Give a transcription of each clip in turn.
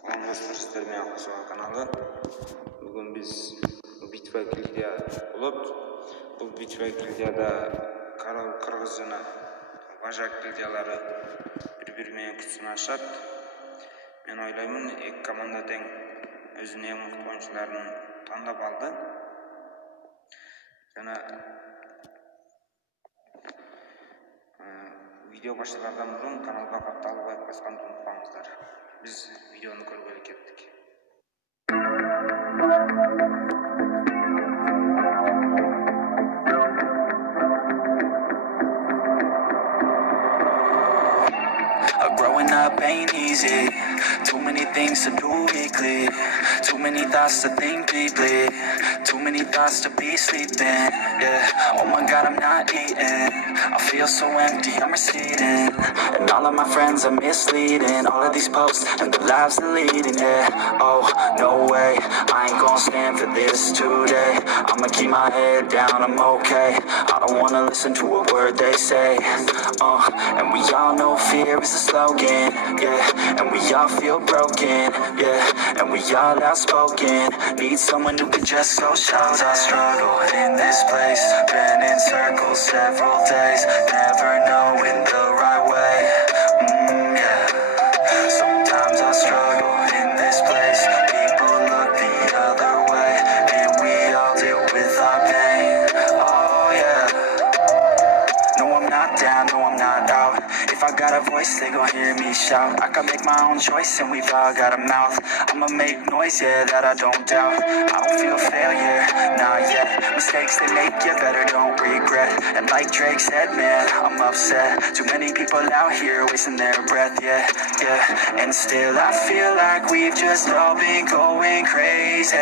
Салам достар, сіздер менен Важак каналы. Бүгін біз Битва гильдия болот. Бұл Битва гильдияда Карол Кыргыз жана Важак гильдиялары бири-бири менен күч сынашат. Мен ойлоймун, эки команда тең өзүнүн эң мыкты оюнчуларын тандап алды. Жана видео баштаардан мурун каналга катталып лайк басканды унутпаңыздар. Biz videonu көргөлө кеттик. Growing up ain't easy. Too many things to do weekly. Too many thoughts to think deeply. Too many thoughts to be sleeping. Yeah. Oh my God, I'm not eating. I feel so empty, I'm receding. And all of my friends are misleading. All of these posts and the lives they're leading. Yeah. Oh, no way. I ain't gonna stand for this today. I'ma keep my head down, I'm okay. I don't wanna listen to a word they say. And we all know fear is a slogan, yeah. And we all feel broken, yeah. And we all outspoken. Need someone who can just go shout. I struggle in this place, been in circles several days, never knowing the right way. Yeah. Sometimes I struggle in this place. People look the other way, and we all deal with our pain. Oh yeah. No, I'm not down, no, I'm not out. If I got a voice, they gon' hear me shout. I can make my own choice and we've all got a mouth. I'ma make noise, yeah, that I don't doubt. I don't feel failure, not yet. Mistakes they make, you better don't regret. And like Drake said, man, I'm upset. Too many people out here wasting their breath, yeah, yeah. And still I feel like we've just all been going crazy.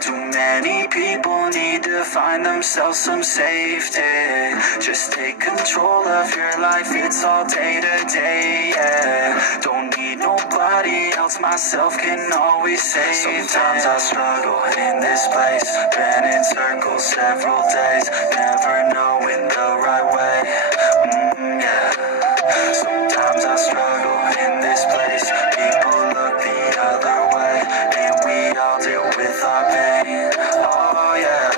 Too many people need to find themselves some safety. Just take control of your life, it's all day to day, yeah. Don't need nobody else, myself can always save. Sometimes I struggle in this place, been in circles several days, never knowing the right way. Yeah. Sometimes I struggle in this place, people look the other way, and we all deal with our pain. Oh yeah.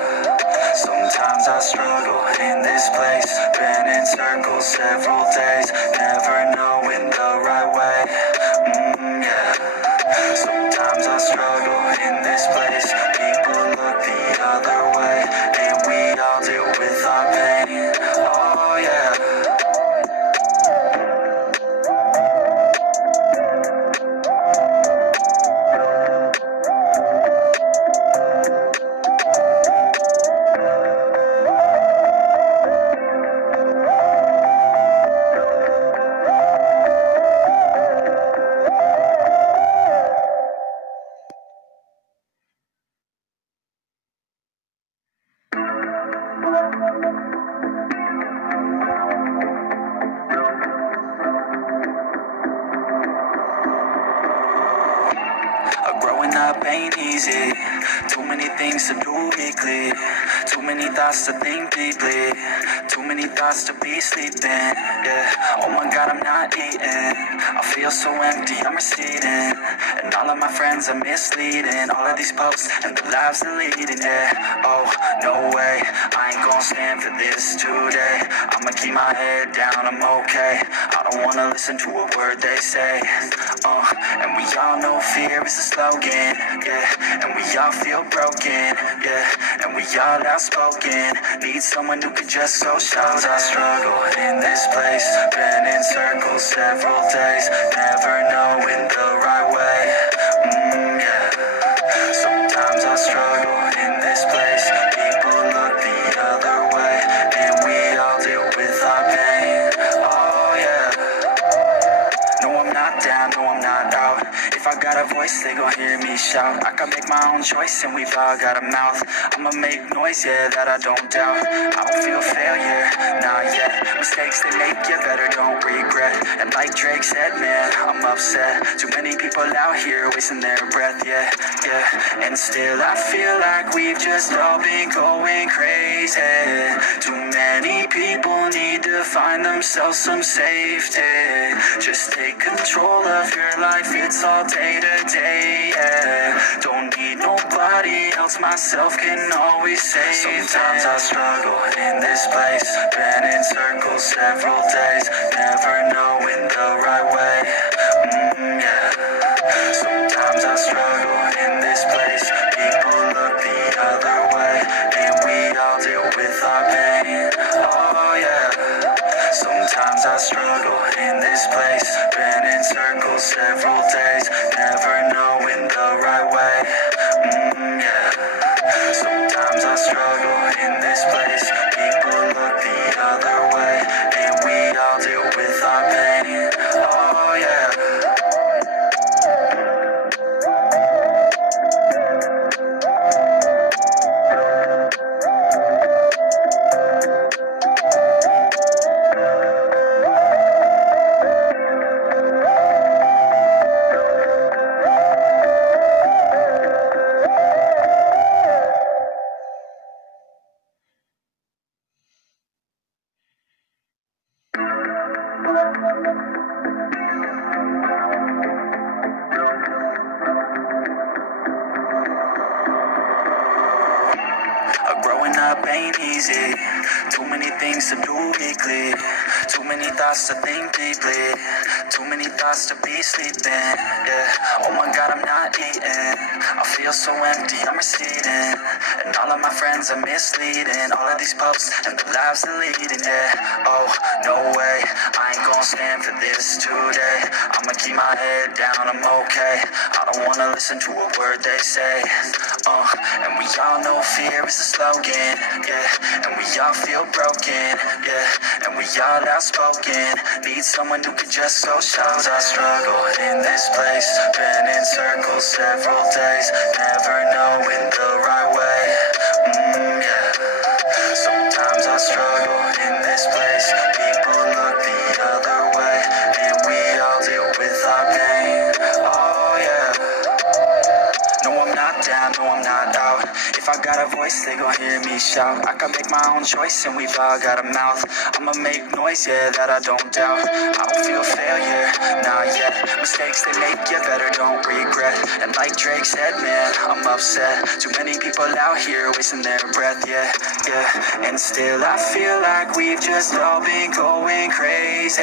Sometimes I struggle in this place, been in circles several days, never knowing the right way. Yeah. Sometimes I struggle in this place, people look the other way, and we all deal with our pain. Oh yeah. Growing up ain't easy. Too many things to do weekly. Too many thoughts to think deeply. Too many thoughts to be sleeping. Yeah. Oh my God, I'm not eating. I feel so empty, I'm receding. And all of my friends are misleading. All of these posts and the lives they're leading. Yeah. Oh, no way. I ain't gonna stand for this today. I'ma keep my head down, I'm okay. I don't wanna listen to a word they say. And we all know fear is a slogan, yeah. And we all feel broken, yeah. And we all outspoken. Need someone who could just go shout. I struggle in this place, been in circles several days, never knowing the right way. Yeah. Sometimes I struggle in this place, people look the other way, and we all deal with our pain. Oh yeah. No, I'm not down, no, I'm not out. If I got a voice, they gon' hear me shout. I can make my own choice and we've all got a mouth. I'ma make noise, yeah, that I don't doubt. I don't feel failure, not yet. Mistakes they make, you better don't regret. And like Drake said, man, I'm upset. Too many people out here wasting their breath, yeah, yeah. And still I feel like we've just all been going crazy. Too many people need to find themselves some safety. Just take control of your life, it's it's all day to day, yeah. Don't need nobody else, myself can always save. Sometimes I struggle in this place, been in circles several days, never knowing the right way, yeah. Sometimes I struggle in this place, people look the other way, and we all deal with our pain, oh yeah. Sometimes I struggle in this place, been in circles several days, never knowing the right way, yeah. Sometimes I struggle in this place, people look the other way, and we all deal with our pain, oh yeah. Growing up ain't easy, too many things to do weekly, too many thoughts to think deeply, too many thoughts to be sleeping, yeah. Oh my God, I'm not eating, I feel so empty, I'm receding, and all of my friends are misleading, all of these posts and the lives they're leading, yeah. Oh, no way, I ain't gonna stand for this today, I'ma keep my head down, I'm okay, I don't wanna listen to a word they say, and we all know fear is a slogan, yeah, and we all feel broken, yeah, and we all outspoken, need someone who could just go shout. Sometimes I struggle in this place, been in circles several days, never knowing the right way, yeah. Sometimes I struggle in this place, people look the other way, and we all deal with our pain, oh yeah. No, I'm not down, no, I'm not out. If I got a voice, they gon' hear me shout. I can make my own choice, and we've all got a mouth. I'ma make noise, yeah, that I don't doubt. I don't feel failure, not yet. Mistakes they make, you better don't regret. And like Drake said, man, I'm upset. Too many people out here wasting their breath, yeah, yeah. And still I feel like we've just all been going crazy.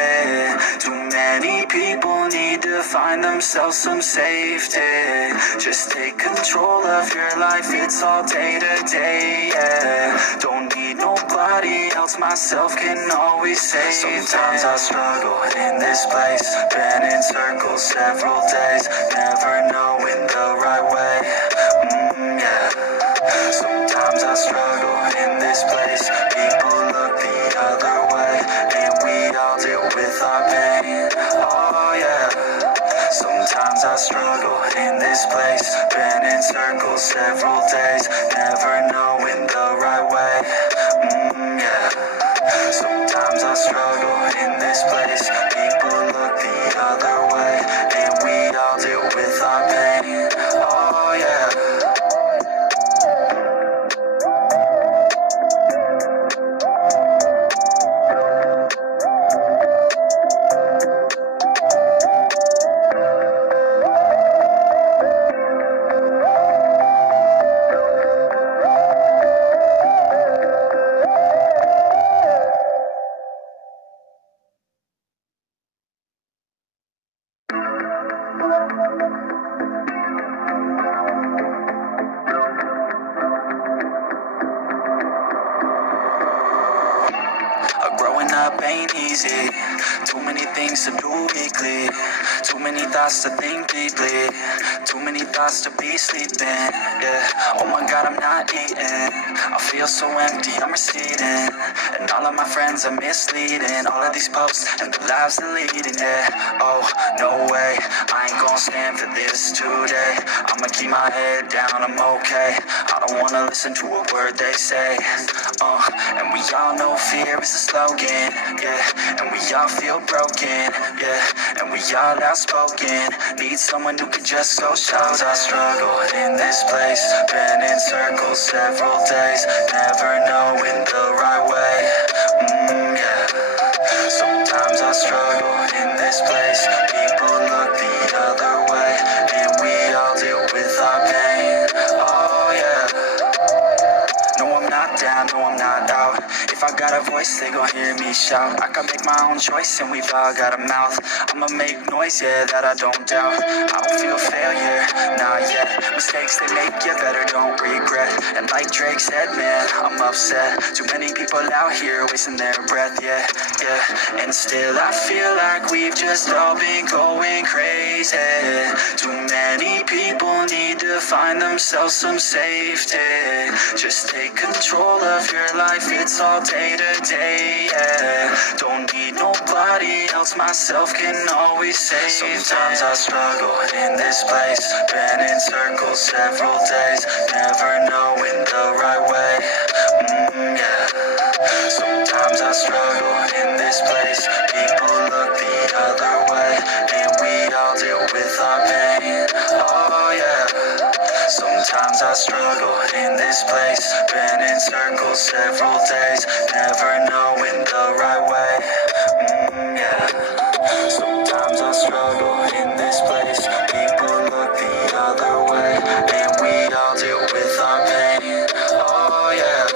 Too many people need to find themselves some safety. Just take control of your life, it's all day to day, yeah. Don't need nobody else, myself can always save. Sometimes I struggle in this place, been in circles several days, never knowing the right way, yeah. Sometimes I struggle in this place, people look the other way, and we all deal with our pain, oh yeah. Sometimes I struggle in this place, been in circles several days, never knowing the right way, yeah. Sometimes I struggle in this place, people look the other way, and we all deal with our pain, oh yeah. Growing up ain't easy, too many things to do weekly, too many thoughts to think deeply, too many thoughts to be sleeping, yeah. Oh my God, I'm not eating, I feel so empty, I'm receding, and all of my friends are misleading, all of these posts and the lives they're leading, yeah. Oh, no way, I ain't gonna stand for this today, I'ma keep my head down, I'm okay, I don't wanna listen to a word they say, and we all know fear is a slogan, yeah, and we all feel broken, yeah, and we all outspoken, need someone who could just go shout. I struggle in this place, been in circles several days, never knowing the right way, yeah. Sometimes I struggle in this place, people look the other way, and we all deal with our pain. Oh yeah. No, I'm not down, no, I'm not out. If I got a voice, they gon' hear me shout. I can make my own choice and we've all got a mouth. I'ma make noise, yeah, that I don't doubt. I don't feel failure, nah, yet. Mistakes they make, you better don't regret. And like Drake said, man, I'm upset. Too many people out here wasting their breath, yeah, yeah. And still I feel like we've just all been going crazy. Too many people need to find themselves some safety. Just take control of your life, it's all day to day, yeah. Don't need nobody else, myself can always save. Sometimes I struggle in this place, been in circles several days, never knowing the right way, yeah. Sometimes I struggle in this place, people look the other way, and we all deal with our pain, oh yeah. Sometimes I struggle in this place, been in circles several days, never knowing the right way, yeah. Sometimes I struggle in this place, people look the other way, and we all deal with our pain, oh yeah.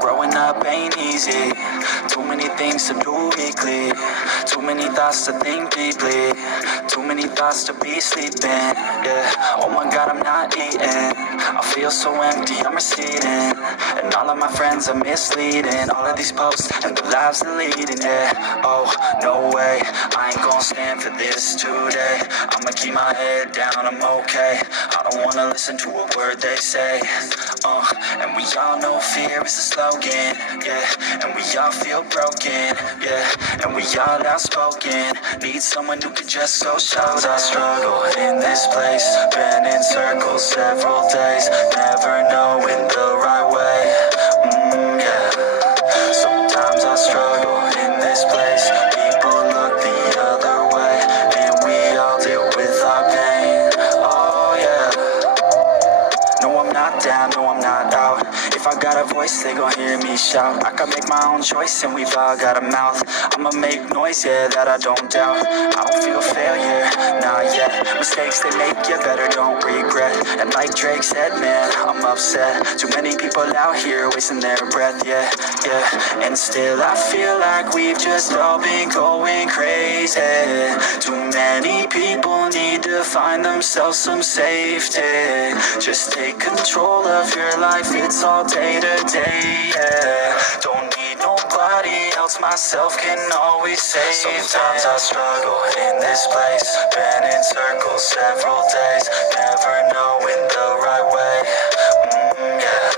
Growing up ain't easy, too many things to do weekly, too many thoughts to think deeply, too many thoughts to be sleeping, yeah. Oh my God, I'm not eating, I feel so empty, I'm receding, and all of my friends are misleading, all of these posts and the lives they're leading, yeah. Oh, no way, I ain't gon' stand for this today, I'ma keep my head down, I'm okay, I don't wanna listen to a word they say, and we all know fear is a slogan, yeah, and we all feel broken, yeah, and we all outspoken, need someone who can just go show. I struggle in this place, been in circles several days, never knowing the right way, yeah. Sometimes I struggle in this place, people look the other way, and we all deal with our pain, oh yeah. No, I'm not down, no, I'm not out. If I got a voice, they gon' hear me shout. I can make my own choice and we've all got a mouth. I'ma make noise, yeah, that I don't doubt. I don't feel failure, nah, yet. Mistakes they make, you better don't regret. And like Drake said, man, I'm upset. Too many people out here wasting their breath, yeah, yeah. And still I feel like we've just all been going crazy. Too many people need to find themselves some safety. Just take control of your life, it's all day to day, yeah. Don't need nobody else, myself can always save. Sometimes I struggle in this place, been in circles several days, never knowing the right way, yeah.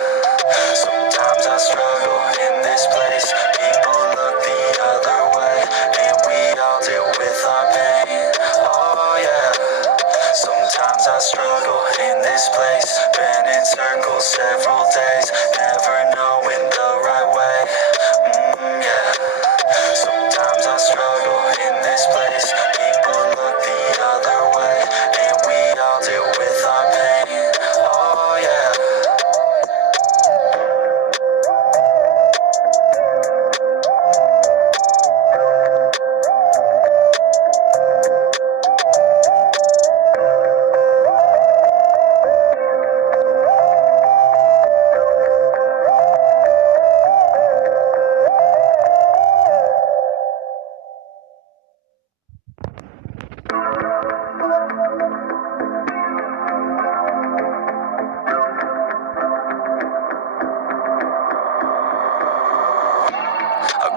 Sometimes I struggle in this place, people look the other way, and we all deal with our pain, oh yeah. Sometimes I struggle in this place, been in circles several days, never knowing the right way, yeah. Sometimes I struggle in this place, people look the other way, and we all deal with our pain, oh yeah.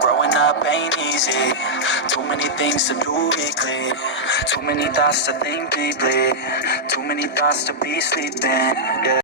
Growing up ain't easy, too many things to do weekly, too many thoughts to think deeply, too many thoughts to be sleeping, yeah.